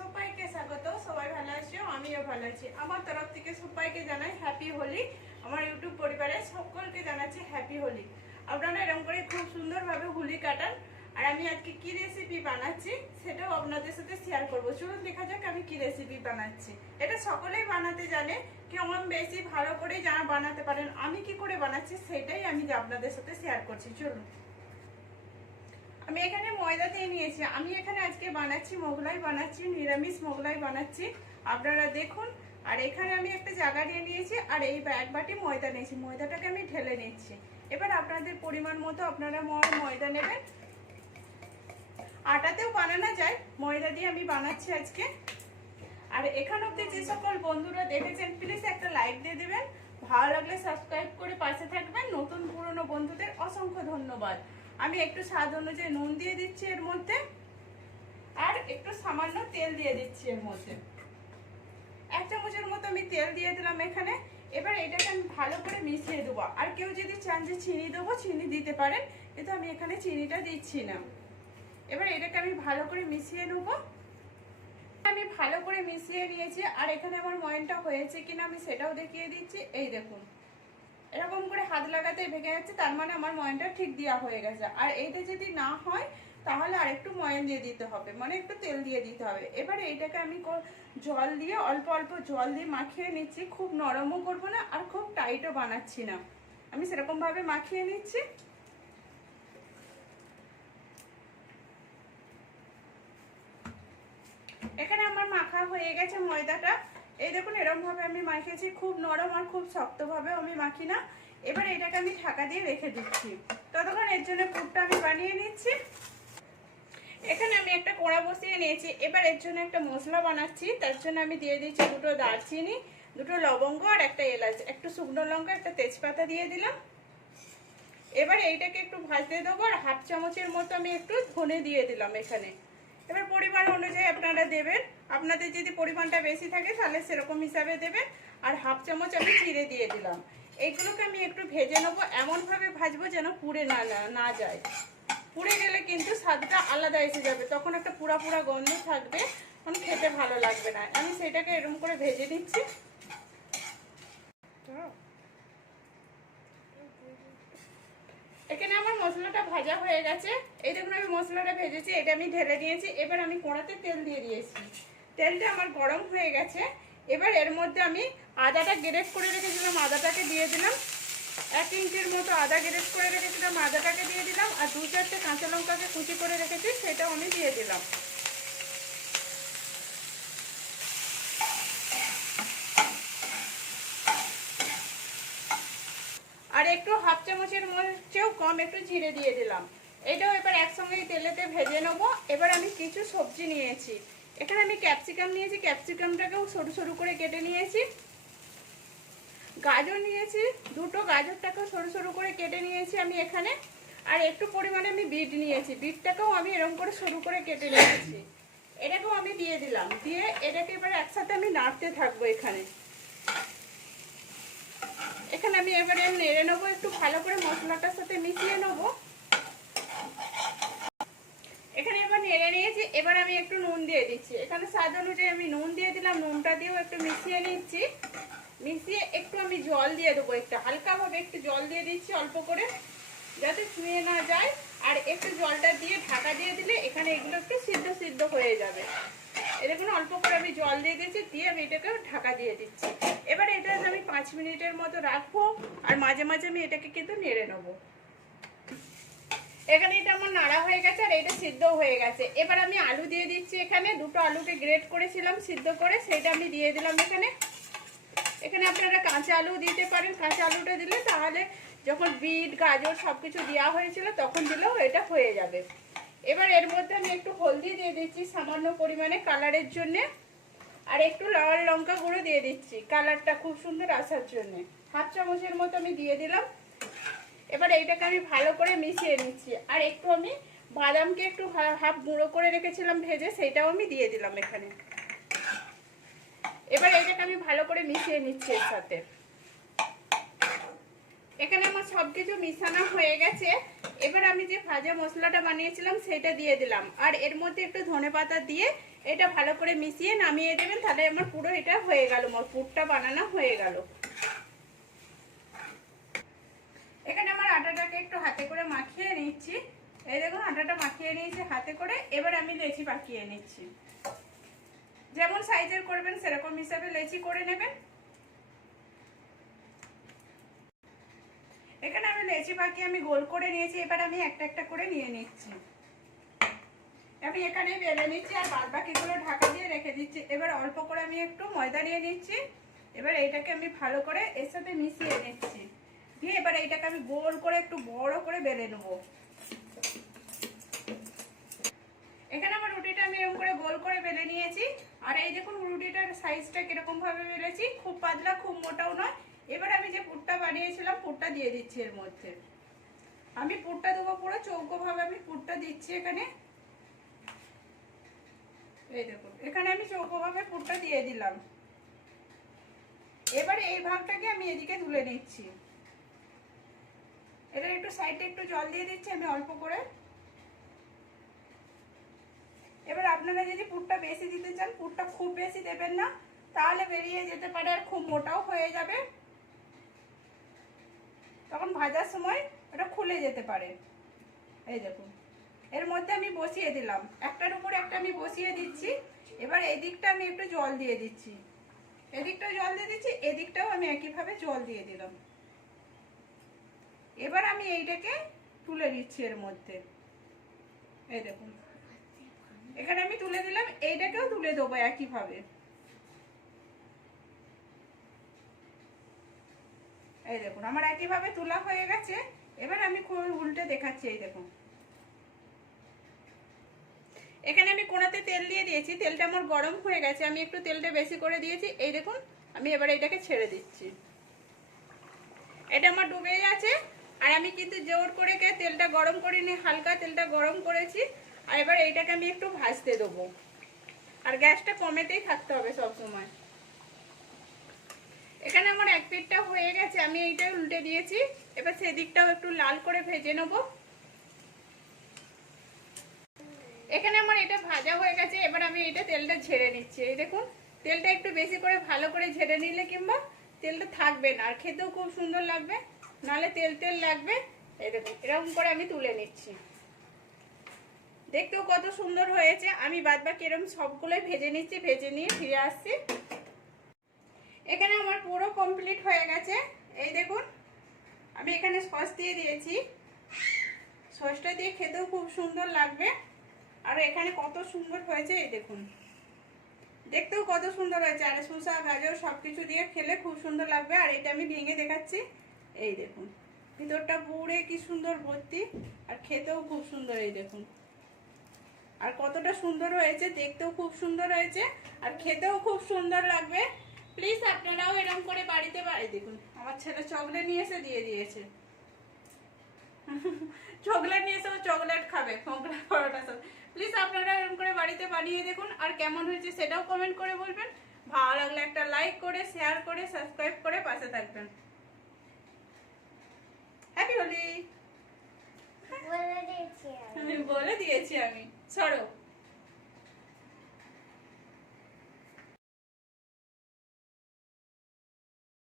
সবাইকে স্বাগত। সবাই ভালো আছো, আমিও ভালো আছি। আমার তরফ থেকে সবাইকে জানাই হ্যাপি হোলি। আমার ইউটিউব পরিবারের সকলকে জানাচ্ছি হ্যাপি হোলি। আপনারা এরকম করে খুব সুন্দরভাবে হোলি কাটান। আর আমি আজকে কি রেসিপি বানাচ্ছি সেটাও আপনাদের সাথে শেয়ার করবো। চলুন দেখা যাক আমি কি রেসিপি বানাচ্ছি। এটা সকলেই বানাতে জানে, কেমন বেশি ভালো করে যারা বানাতে পারেন। আমি কি করে বানাচ্ছি সেটাই আমি আপনাদের সাথে শেয়ার করছি। চলুন, আমি এখানে ময়দা দিয়ে নিয়েছি। আমি এখানে আজকে বানাচ্ছি মোগলাই বানাচ্ছি, নিরামিষ মোগলাই বানাচ্ছি, আপনারা দেখুন। আর এখানে আমি একটা জায়গা দিয়ে নিয়েছি আর এই এক বাটি ময়দা নিয়েছি। ময়দাটাকে আমি ঢেলে নিচ্ছি। এবার আপনাদের পরিমাণ মতো আপনারা ময়দা নেবেন। আটাতেও বানানো যায়, ময়দা দিয়ে আমি বানাচ্ছি আজকে। আর এখান অবধি যে সকল বন্ধুরা দেখেছেন প্লিজ একটা লাইক দিয়ে দেবেন, ভালো লাগলে সাবস্ক্রাইব করে পাশে থাকবেন। নতুন পুরনো বন্ধুদের অসংখ্য ধন্যবাদ। আমি একটু স্বাদ অনুযায়ী নুন দিয়ে দিচ্ছি এর মধ্যে, আর একটু সামান্য তেল দিয়ে দিচ্ছি এর মধ্যে। 1 চামচের মতো আমি তেল দিয়ে দিলাম এখানে। এবার এটাকে আমি ভালো করে মিশিয়ে দেবো। আর কেউ যদি চান যে চিনি দেবো, চিনি দিতে পারেন, কিন্তু আমি এখানে চিনিটা দিচ্ছি না। এবার এটাকে আমি ভালো করে মিশিয়ে নেবো। আমি ভালো করে মিশিয়ে নিয়েছি। আর এখানে আমার ময়নটা হয়েছে কিনা আমি সেটাও দেখিয়ে দিচ্ছি। এই দেখুন, এরকম করে হাত লাগাতে ভেঙে যাচ্ছে, তার মানে আমার ময়নটা ঠিক দেওয়া হয়ে গেছে। আর এইটা যদি না হয় তাহলে আর একটু ময়ন দিয়ে দিতে হবে, মানে একটু তেল দিয়ে দিতে হবে। এবারে এইটাকে আমি জল দিয়ে অল্প অল্প জল দিয়ে মাখিয়ে নিচ্ছি। খুব নরমও করবো না আর খুব টাইটও বানাচ্ছি না, আমি সেরকম ভাবে মাখিয়ে নিচ্ছি। এখানে আমার মাখা হয়ে গেছে ময়দাটা। এই দেখুন, এরকম ভাবে আমি মাখিয়েছি। খুব নরম আর খুব শক্ত ভাবে আমি মাখি না। এবার এটাকে আমি ঢাকা দিয়ে রেখে দিচ্ছি। ততক্ষণ এর জন্য পুরটা আমি বানিয়ে নিচ্ছি। এখানে আমি একটা কড়া বসিয়ে নিয়েছি। এবার এর জন্য একটা মশলা বানাচ্ছি। তার জন্য আমি দিয়ে দিচ্ছি 2টো দারচিনি, 2টো লবঙ্গ আর একটা এলাচ, একটু শুকনো লঙ্কা, একটা তেজপাতা দিয়ে দিলাম। এবার এইটাকে একটু ভাজতে দেবো। আর 1/2 চামচের মতো আমি একটু ধনে দিয়ে দিলাম এখানে। এবার পরিমাণ অনুযায়ী আপনারা দেবেন। আপনাদের যদি পরিমাণটা বেশি থাকে তাহলে সেরকম হিসাবে দেবেন। আর 1/2 চামচ আমি জিরে দিয়ে দিলাম। এইগুলোকে আমি একটু ভেজে নেবো। এমনভাবে ভাজবো যেন পুড়ে না যায়। পুড়ে গেলে কিন্তু স্বাদটা আলাদা এসে যাবে, তখন একটা পুরা পুরা গন্ধ থাকবে, তখন খেতে ভালো লাগবে না। আমি সেটাকে এরকম করে ভেজে নিচ্ছি। এখানে আমার মশলাটা ভাজা হয়ে গেছে। এই দেখুন, আমি মশলাটা ভেজেছি, এটা আমি ঢেলে নিয়েছি। এবার আমি কড়াতে তেল দিয়ে দিয়েছি। তেলটা আমার গরম হয়ে গেছে। এবার এর মধ্যে আমি আদাটা গ্রেট করে রেখেছিলাম, আদাটাকে দিয়ে দিলাম। 1 ইঞ্চির মতো আদা গ্রেট করে রেখেছিলাম, আদাটাকে দিয়ে দিলাম। আর 2-4টে কাঁচা লঙ্কাকে কুচি করে রেখেছি, সেটাও আমি দিয়ে দিলাম। আর একটু 1/2 চামচের চেয়েও কম একটু জিরে দিয়ে দিলাম। এটাও এবার একসঙ্গে তেলেতে ভেজে নেবো। এবার আমি কিছু সবজি নিয়েছি। এখানে আমি ক্যাপসিকাম নিয়েছি, ক্যাপসিকামটাকেও সরু সরু করে কেটে নিয়েছি। গাজর নিয়েছি, 2টো গাজরটাকেও সরু সরু করে কেটে নিয়েছি আমি এখানে। আর একটু পরিমাণে আমি বিট নিয়েছি, বিটটাকেও আমি এরকম করে সরু করে কেটে নিয়েছি। এটাকেও আমি দিয়ে দিলাম। দিয়ে এটাকে এবার একসাথে আমি নাড়তে থাকবো। এখানে আমি এবারে নেড়ে নেবো, একটু ভালো করে মশলাটার সাথে মিশিয়ে নেবো। এখানে এবার নেড়ে নিয়েছি। এবার আমি একটু নুন দিয়ে দিচ্ছি। এখানে স্বাদ অনুযায়ী আমি নুন দিয়ে দিলাম। নুনটা দিয়েও একটু মিশিয়ে নিচ্ছি। মিশিয়ে একটু আমি জল দিয়ে দেবো, একটু হালকাভাবে একটু জল দিয়ে দিচ্ছি অল্প করে, যাতে ছুঁয়ে না যায়। আর একটু জলটা দিয়ে ঢাকা দিয়ে দিলে এখানে এগুলো একটু সিদ্ধ সিদ্ধ হয়ে যাবে। এরকম অল্প করে আমি জল দিয়ে দিয়েছি, দিয়ে আমি এটাকে ঢাকা দিয়ে দিচ্ছি। এবার এটা আমি 5 মিনিটের মতো রাখবো। আর মাঝে মাঝে আমি এটাকে কিন্তু নেড়ে নেবো। এখানে এটা আমার নাড়া হয়ে গেছে আর এটা সিদ্ধও হয়ে গেছে। এবার আমি আলু দিয়ে দিচ্ছি। এখানে 2টো আলুকে গ্রেট করেছিলাম সিদ্ধ করে, সেটা আমি দিয়ে দিলাম এখানে। এখানে আপনারা কাঁচা আলু দিতে পারেন। কাঁচা আলুটা দিলে তাহলে যখন বিট গাজর সবকিছু দেওয়া হয়েছিল তখন দিলেও এটা হয়ে যাবে। এবার এর মধ্যে আমি একটু হলদি দিয়ে দিচ্ছি সামান্য পরিমাণে কালারের জন্য। আর একটু লাল লঙ্কা গুঁড়ো দিয়ে দিচ্ছি কালারটা খুব সুন্দর আসার জন্য। 1/2 চামচের মতো আমি দিয়ে দিলাম। এবার এইটাকে আমি ভালো করে মিশিয়ে নিচ্ছি। আর একটু আমি বাদামকে একটু হাফ গুঁড়ো করে রেখেছিলাম ভেজে, সেটাও আমি দিয়ে দিলাম এখানে। এবার এইটাকে আমি ভালো করে মিশিয়ে নিচ্ছি এর সাথে। এখানে আমার সবকিছু মিশানো হয়ে গেছে। এবার আমি যে ভাজা মশলাটা বানিয়েছিলাম সেটা দিয়ে দিলাম, আর এর মধ্যে একটু ধনেপাতা দিয়ে এটা ভালো করে মিশিয়ে নামিয়ে দেবেন। তাহলে আমার পুরো এটা হয়ে গেল, মোর পুরটা বানানো হয়ে গেল। এখানে আমার আটাটাকে একটু হাতে করে মাখিয়ে নিচ্ছি। এই দেখুন আটাটা মাখিয়ে নিয়েছি হাতে করে। এবার আমি লেচি পাকিয়ে নিচ্ছি। যেমন সাইজের করবেন সেরকম হিসাবে লেচি করে নেবেন। এখানে আমি লেচি পাকিয়ে আমি গোল করে নিয়েছি। এবার আমি একটা একটা করে নিয়ে নিচ্ছি। আমি এখানে বেলে নিচ্ছি আর বাদ বাকিগুলো ঢাকা দিয়ে রেখে দিচ্ছি। এবার অল্প করে আমি একটু ময়দা নিয়ে নিচ্ছি। এবার এইটাকে আমি ভালো করে এর সাথে মিশিয়ে নিচ্ছি, দিয়ে এবার এইটাকে আমি গোল করে একটু বড় করে বেলে নেবো। এখানে আমার রুটিটা আমি এরকম করে গোল করে বেলে নিয়েছি। আর এই দেখুন রুটিটার সাইজটা কিরকম ভাবে বেলেছি, খুব পাতলা খুব মোটাও নয়। এবার আমি যে পুরটা বানিয়েছিলাম পুরটা দিয়ে দিচ্ছি এর মধ্যে। আমি পুরটা দেবো পুরো চৌকো ভাবে আমি পুরটা দিচ্ছি এখানে। এই দেখুন এখানে আমি চৌকো ভাবে পুরটা দিয়ে দিলাম। এবারে এই ভাগটাকে আমি এদিকে তুলে নিচ্ছি। এটা একটু সাইডে একটু জল দিয়ে দিচ্ছি আমি অল্প করে। এবার আপনারা যদি পুরটা বেশি দিতে চান, পুরটা খুব বেশি দেবেন না, তাহলে বেরিয়ে যেতে পারে আর খুব মোটাও হয়ে যাবে, তখন ভাজার সময় এটা খুলে যেতে পারে। এই দেখুন এর মধ্যে আমি বসিয়ে দিলাম, একটার উপর একটা আমি বসিয়ে দিচ্ছি। এবার এদিকটা আমি একটু জল দিয়ে দিচ্ছি, এদিকটাও জল দিয়ে দিচ্ছি, এদিকটাও আমি একইভাবে জল দিয়ে দিলাম। এবার আমি এইটাকে তুলে নিচ্ছি এর মধ্যে। এই দেখুন এখানে আমি তুলে দিলাম, এইটাকেও তুলে দেবো একইভাবে। এই দেখুন আমার একইভাবে তোলা হয়ে গেছে। এবার আমি উল্টে দেখাচ্ছি। এই দেখুন এখানে আমি কোনাতে তেল দিয়ে দিয়েছি, তেলটা আমার গরম হয়ে গেছে, আমি একটু তেলটা বেশি করে দিয়েছি। এই দেখুন আমি এবার এটাকে ছেড়ে দিচ্ছি। এটা আমার ডুবে গেছে, আর আমি কিন্তু জোর করে তেলটা গরম করিনি, হালকা তেলটা গরম করেছি। আর এবার এইটাকে আমি একটু ভাজতে দেবো, আর গ্যাসটা কমেতেই থাকতে হবে সব সময়। এখানে আমার এক পিঠটা হয়ে গেছে, আমি এইটা উল্টে দিয়েছি। এবার সেদিকটাও একটু লাল করে ভেজে নেব। এখানে আমার এটা ভাজা হয়ে গেছে, এবার আমি এটা তেলটা ঝেড়ে নিচ্ছি। এই দেখুন তেলটা একটু বেশি করে ভালো করে ঝেড়ে নিলে কিংবা তেলটা থাকবে না, আর খেতেও খুব সুন্দর লাগবে, নাহলে তেল তেল লাগবে। এই দেখুন এরকম করে আমি তুলে নিচ্ছি। দেখতেও কত সুন্দর হয়েছে। আমি বাদ বাকি এরকম সবগুলোই ভেজে নিচ্ছি, ভেজে নিয়ে ফিরে আসছি। এখানে আমার পুরো কমপ্লিট হয়ে গেছে। এই দেখুন আমি এখানে সস দিয়ে দিয়েছি, সসটা দিয়ে খেতেও খুব সুন্দর লাগবে। আর এখানে কত সুন্দর হয়েছে, এই দেখুন দেখতেও কত সুন্দর হয়েছে। আর শসা গাজর সবকিছু দিয়ে খেলে খুব সুন্দর লাগবে। আর এটা আমি ভেঙে দেখাচ্ছি। এই দেখুন ভিতরটা পুরে কি সুন্দর ভর্তি, আর খেতেও খুব সুন্দর। এই দেখুন আর কতটা সুন্দর হয়েছে, দেখতেও খুব সুন্দর হয়েছে, আর খেতেও খুব সুন্দর লাগবে। প্লিজ আপনারাও এরকম করে বাড়িতে দেখুন আমার ছেলে চকলেট নিয়ে এসে দিয়ে দিয়েছে। চকলেট নিয়ে এসে চকলেট খাবে মগলা পরোটা সব। প্লিজ আপনারা এরকম করে বাড়িতে বানিয়ে দেখুন, আর কেমন হয়েছে সেটাও কমেন্ট করে বলবেন। ভালো লাগলে একটা লাইক করে শেয়ার করে সাবস্ক্রাইব করে পাশে থাকবেন। হ্যাপি হোলি। বলে দিয়েছি আমি, সরো।